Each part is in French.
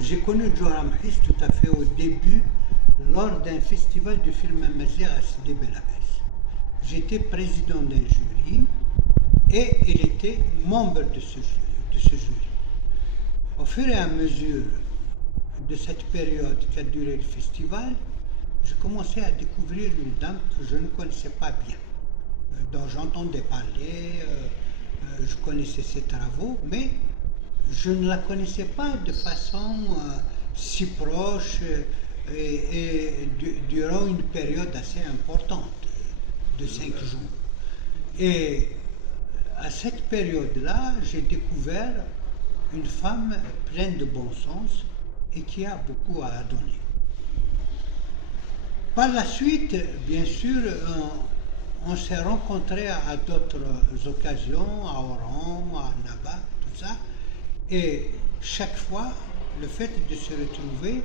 J'ai connu Joram Hiss tout à fait au début, lors d'un festival de film amazigh à Sidi Bel Abbès. J'étais président d'un jury et il était membre de ce jury. Au fur et à mesure de cette période qui a duré le festival, j'ai commencé à découvrir une dame que je ne connaissais pas bien, dont j'entendais parler, je connaissais ses travaux, mais je ne la connaissais pas de façon si proche et durant une période assez importante de 5 jours. Et à cette période-là, j'ai découvert une femme pleine de bon sens et qui a beaucoup à donner. Par la suite, bien sûr, on s'est rencontrés à d'autres occasions, à Oran, à Naba, tout ça. Et chaque fois, le fait de se retrouver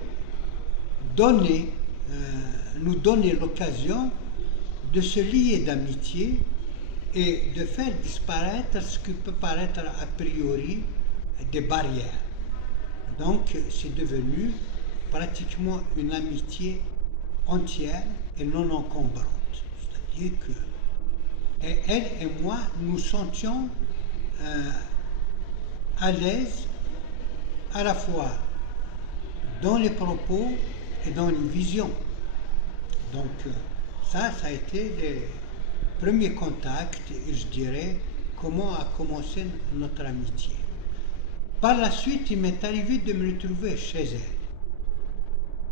nous donnait l'occasion de se lier d'amitié et de faire disparaître ce qui peut paraître a priori des barrières. Donc, c'est devenu pratiquement une amitié entière et non encombrante. C'est-à-dire que elle et moi, nous sentions à l'aise à la fois dans les propos et dans les visions. Donc ça a été les premiers contacts et je dirais comment a commencé notre amitié. Par la suite, il m'est arrivé de me retrouver chez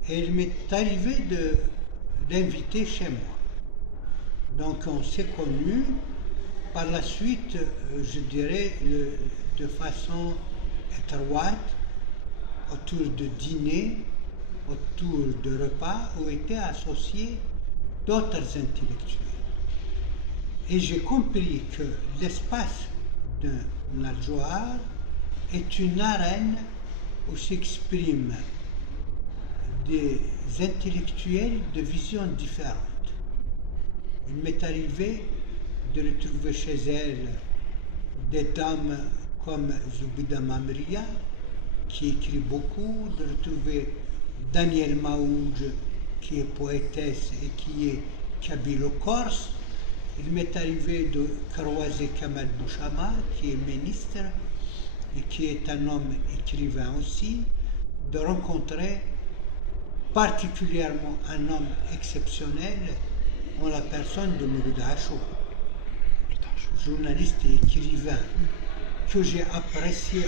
elle. Et il m'est arrivé d'inviter chez moi. Donc on s'est connus. Par la suite, je dirais, de façon étroite, autour de dîners, autour de repas, où étaient associés d'autres intellectuels. Et j'ai compris que l'espace de Al-Jawhar est une arène où s'expriment des intellectuels de visions différentes. Il m'est arrivé de retrouver chez elle des dames comme Zoubida Mamria, qui écrit beaucoup, de retrouver Daniel Maouj, qui est poétesse et qui est kabyle-corse. Il m'est arrivé de croiser Kamal Bouchama, qui est ministre et qui est un homme écrivain aussi, de rencontrer particulièrement un homme exceptionnel en la personne de Mouloud Achour, journaliste et écrivain que j'ai apprécié